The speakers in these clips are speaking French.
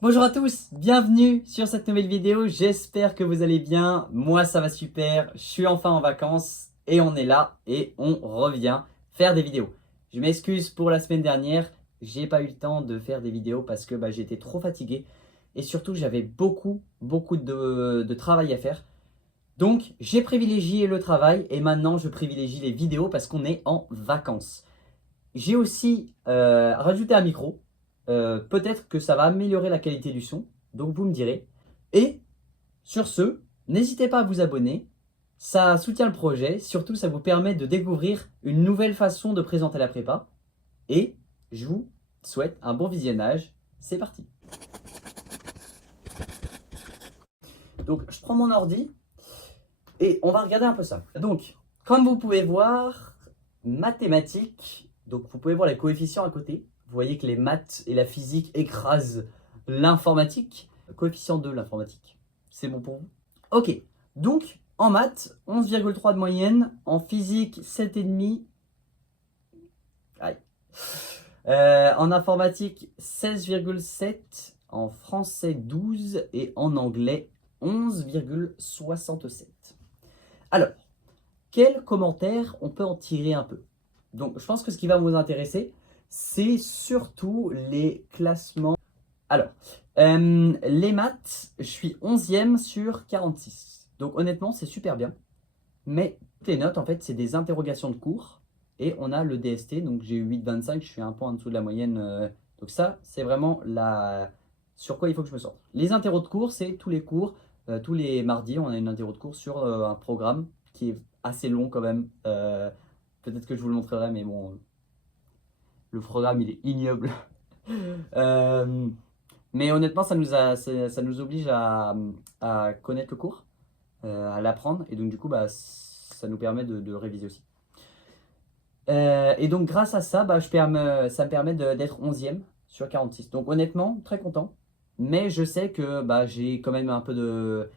Bonjour à tous, bienvenue sur cette nouvelle vidéo, j'espère que vous allez bien, moi ça va super, je suis enfin en vacances et on est là et on revient faire des vidéos. Je m'excuse pour la semaine dernière, j'ai pas eu le temps de faire des vidéos parce que j'étais trop fatigué et surtout j'avais beaucoup de travail à faire. Donc j'ai privilégié le travail et maintenant je privilégie les vidéos parce qu'on est en vacances. J'ai aussi rajouté un micro. Peut-être que ça va améliorer la qualité du son. Donc vous me direz. Et sur ce, n'hésitez pas à vous abonner. Ça soutient le projet. Surtout, ça vous permet de découvrir une nouvelle façon de présenter la prépa. Et je vous souhaite un bon visionnage. C'est parti. Donc je prends mon ordi et on va regarder un peu ça. Donc, comme vous pouvez voir, mathématiques. Donc vous pouvez voir les coefficients à côté. Vous voyez que les maths et la physique écrasent l'informatique. Coefficient de l'informatique. C'est bon pour vous? Ok. Donc en maths, 11,3 de moyenne. En physique, 7,5. Aïe. En informatique, 16,7. En français, 12. Et en anglais, 11,67. Alors, quels commentaires on peut en tirer un peu? Donc, je pense que ce qui va vous intéresser, c'est surtout les classements. Alors, les maths, je suis 11e sur 46. Donc, honnêtement, c'est super bien. Mais toutes les notes, en fait, c'est des interrogations de cours. Et on a le DST, donc j'ai eu 8,25, je suis un point en dessous de la moyenne. Donc ça, c'est vraiment sur quoi il faut que je me sorte. Les interros de cours, c'est tous les cours. Tous les mardis, on a une interro de cours sur un programme qui est assez long quand même. Peut-être que je vous le montrerai, mais bon, le programme, il est ignoble. Euh, mais honnêtement, ça nous oblige à connaître le cours, à l'apprendre. Et donc, du coup, ça nous permet de réviser aussi. Et donc, grâce à ça, ça me permet d'être 11e sur 46. Donc, honnêtement, très content. Mais je sais que j'ai quand même un peu de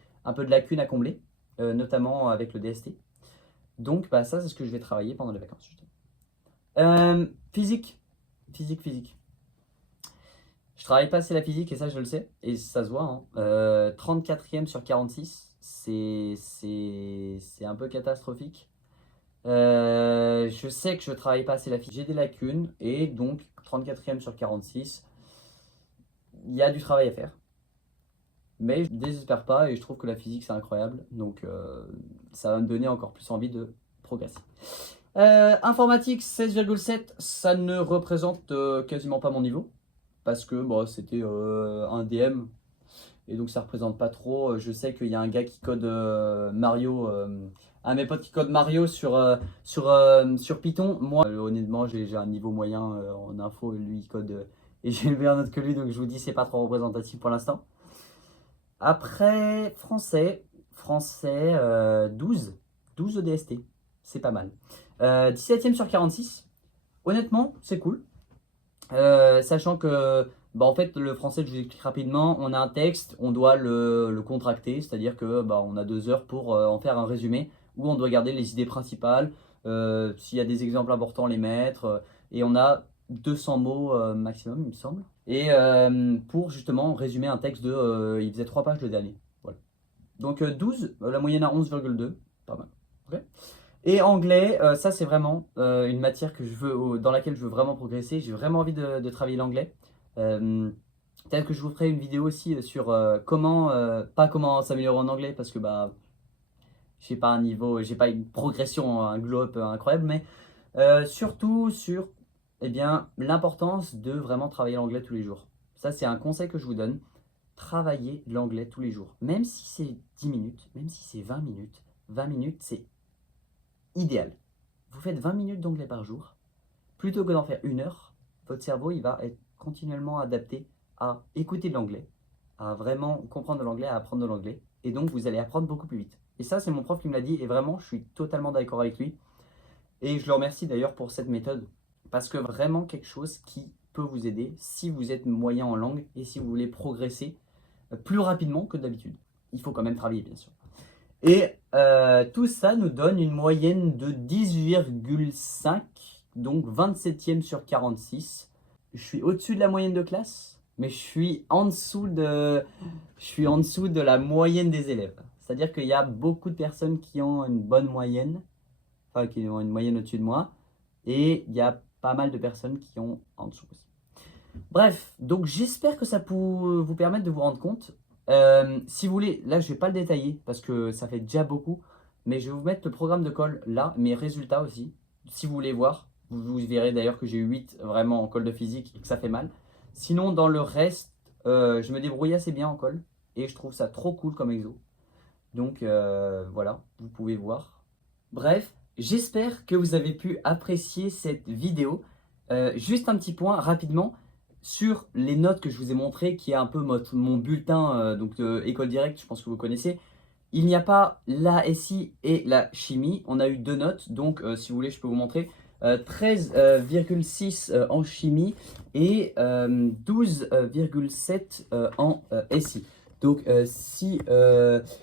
lacunes à combler, notamment avec le DST. Donc, ça, c'est ce que je vais travailler pendant les vacances, justement. Physique. Physique. Je travaille pas assez la physique et ça, je le sais. Et ça se voit, hein. 34e sur 46, c'est un peu catastrophique. Je sais que je travaille pas assez la physique. J'ai des lacunes et donc 34e sur 46, il y a du travail à faire. Mais je ne désespère pas et je trouve que la physique c'est incroyable. Donc ça va me donner encore plus envie de progresser. Informatique 16,7, ça ne représente quasiment pas mon niveau. Parce que c'était un DM. Et donc ça représente pas trop. Je sais qu'il y a un gars qui code Mario. Un de mes potes qui code Mario sur Python. Moi, honnêtement, j'ai un niveau moyen en info. Lui, il code. Et j'ai le meilleur note que lui. Donc je vous dis, c'est pas trop représentatif pour l'instant. Après, français 12. 12 ODST. C'est pas mal. 17e sur 46. Honnêtement, c'est cool. Sachant que en fait, le français, je vous explique rapidement, on a un texte, on doit le contracter, c'est-à-dire que on a 2 heures pour en faire un résumé où on doit garder les idées principales, s'il y a des exemples importants, les mettre, et on a 200 mots maximum, il me semble. Et pour justement résumer un texte il faisait 3 pages le dernier. Voilà. Donc 12, la moyenne à 11,2, pas mal. Ok. Et anglais, ça c'est vraiment une matière dans laquelle je veux vraiment progresser. J'ai vraiment envie de travailler l'anglais. Peut-être que je vous ferai une vidéo aussi sur pas comment s'améliorer en anglais parce que j'ai pas un niveau, j'ai pas une progression, un glow-up incroyable, mais surtout sur l'importance de vraiment travailler l'anglais tous les jours. Ça c'est un conseil que je vous donne. Travailler l'anglais tous les jours. Même si c'est 10 minutes, même si c'est 20 minutes. 20 minutes, c'est idéal. Vous faites 20 minutes d'anglais par jour, plutôt que d'en faire 1 heure, votre cerveau il va être continuellement adapté à écouter de l'anglais, à vraiment comprendre de l'anglais, à apprendre de l'anglais, et donc vous allez apprendre beaucoup plus vite. Et ça, c'est mon prof qui me l'a dit, et vraiment, je suis totalement d'accord avec lui. Et je le remercie d'ailleurs pour cette méthode, parce que vraiment quelque chose qui peut vous aider si vous êtes moyen en langue et si vous voulez progresser plus rapidement que d'habitude. Il faut quand même travailler, bien sûr. Et tout ça nous donne une moyenne de 10,5, donc 27e sur 46. Je suis au-dessus de la moyenne de classe, mais je suis en dessous de la moyenne des élèves. C'est-à-dire qu'il y a beaucoup de personnes qui ont une bonne moyenne, enfin qui ont une moyenne au-dessus de moi, et il y a pas mal de personnes qui ont en dessous aussi. Bref, donc j'espère que ça peut vous permettre de vous rendre compte. Si vous voulez, là je vais pas le détailler parce que ça fait déjà beaucoup, mais je vais vous mettre le programme de colle là, mes résultats aussi. Si vous voulez voir, vous verrez d'ailleurs que j'ai eu 8 vraiment en colle de physique et que ça fait mal. Sinon, dans le reste, je me débrouille assez bien en colle et je trouve ça trop cool comme exo. Donc voilà, vous pouvez voir. Bref, j'espère que vous avez pu apprécier cette vidéo. Juste un petit point rapidement sur les notes que je vous ai montrées, qui est un peu mon bulletin donc École Directe, je pense que vous connaissez. Il n'y a pas la SI et la chimie. On a eu 2 notes, donc si vous voulez, je peux vous montrer. 13,6 en chimie et 12,7 en SI. Donc si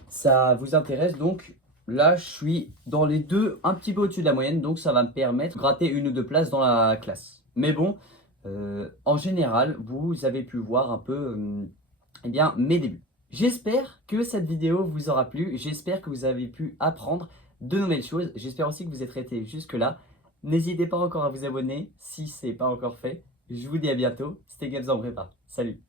ça vous intéresse, donc là je suis dans les deux un petit peu au-dessus de la moyenne, donc ça va me permettre de gratter 1 ou 2 places dans la classe. Mais bon, en général, vous avez pu voir un peu eh bien, mes débuts. J'espère que cette vidéo vous aura plu, j'espère que vous avez pu apprendre de nouvelles choses, j'espère aussi que vous êtes resté jusque-là. N'hésitez pas encore à vous abonner si ce n'est pas encore fait. Je vous dis à bientôt, c'était Gabs en prépa. Salut!